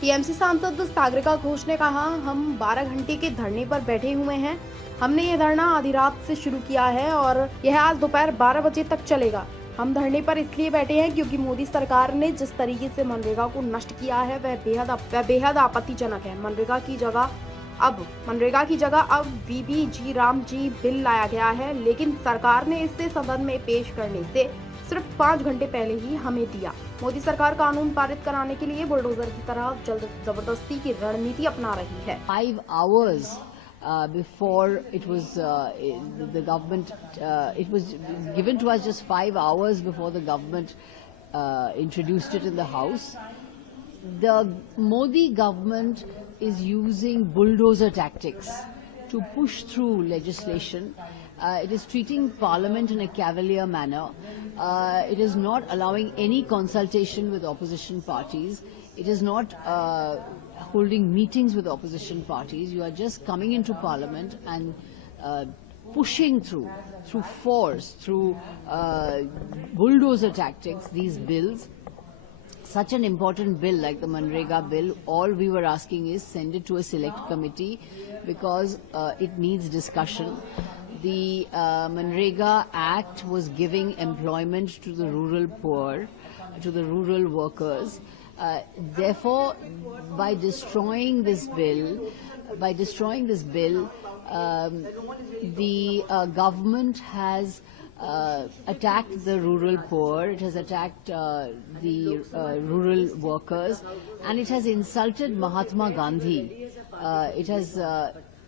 TMC सांसद सागरिका घोष ने कहा, हम 12 घंटे के धरने पर बैठे हुए हैं। हमने ये धरना आधी रात से शुरू किया है और यह आज दोपहर 12 बजे तक चलेगा। हम धरने पर इसलिए बैठे हैं क्योंकि मोदी सरकार ने जिस तरीके से मनरेगा को नष्ट किया है वह बेहद आपत्तिजनक है। मनरेगा की जगह अब वीबीजी रामजी बिल लाया गया है, लेकिन सरकार ने इसे सदन में पेश करने से सिर्फ 5 घंटे पहले ही हमें दिया। मोदी सरकार कानून पारित कराने के लिए बुलडोजर की तरह जबरदस्ती की रणनीति अपना रही है। 5 hours before it was the government, it was given to us just 5 hours before the government introduced it in the House. The Modi government is using bulldozer tactics to push through legislation. It is treating Parliament in a cavalier manner. It is not allowing any consultation with opposition parties. It is not holding meetings with opposition parties. You are just coming into Parliament and pushing through force, through bulldozer tactics, these bills. Such an important bill like the Manrega bill, all we were asking is send it to a select committee because it needs discussion. The Manrega Act was giving employment to the rural poor, to the rural workers. Therefore, by destroying this bill, the government has attacked the rural poor, it has attacked the rural workers, and it has insulted Mahatma Gandhi. It has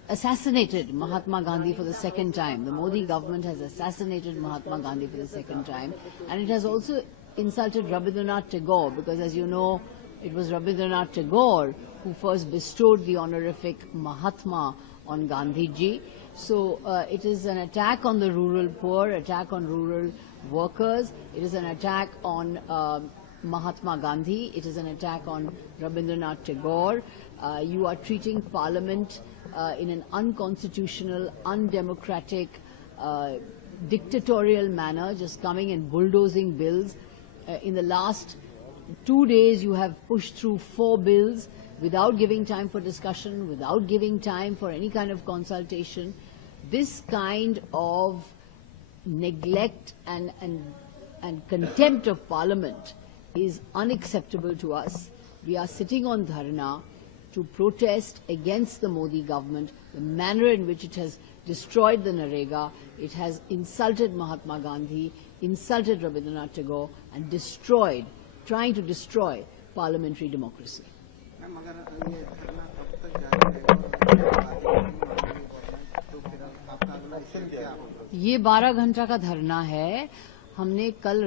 assassinated Mahatma Gandhi for the second time. The Modi government has assassinated Mahatma Gandhi for the second time, and it has also insulted Rabindranath Tagore, because as you know, it was Rabindranath Tagore who first bestowed the honorific Mahatma on Gandhi ji. So it is an attack on the rural poor, attack on rural workers, it is an attack on Mahatma Gandhi, it is an attack on Rabindranath Tagore. You are treating Parliament in an unconstitutional, undemocratic, dictatorial manner, just coming and bulldozing bills. In the last 2 days, you have pushed through 4 bills without giving time for discussion, without giving time for any kind of consultation. This kind of neglect and contempt of Parliament is unacceptable to us. We are sitting on dharna to protest against the Modi government, the manner in which it has destroyed the Narega, it has insulted Mahatma Gandhi, insulted Rabindranath Tagore, and trying to destroy parliamentary democracy. ये 12 घंटा का धरना है। हमने कल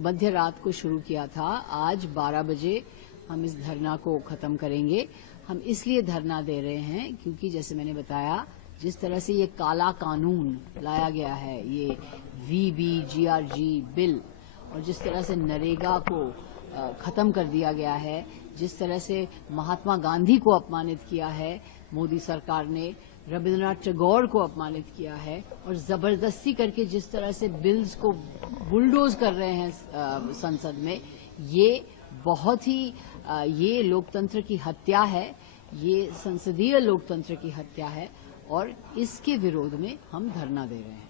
मध्य रात को शुरू किया था। आज 12 बजे हम इस धरना को खत्म करेंगे। हम इसलिए धरना दे रहे हैं क्योंकि जैसे मैंने बताया, जिस तरह से ये काला कानून लाया गया है, ये VBGRG बिल, और जिस तरह से नरेगा को खत्म कर दिया गया है, जिस तरह से महात्मा गांधी को अपमानित किया है मोदी सरकार ने, रविंद्रनाथ टैगोर को अपमानित किया है, और जबरदस्ती करके जिस तरह से बिल्स को बुलडोज कर रहे हैं संसद में, ये बहुत ही ये लोकतंत्र की हत्या है, ये संसदीय लोकतंत्र की हत्या है, और इसके विरोध में हम धरना दे रहे हैं।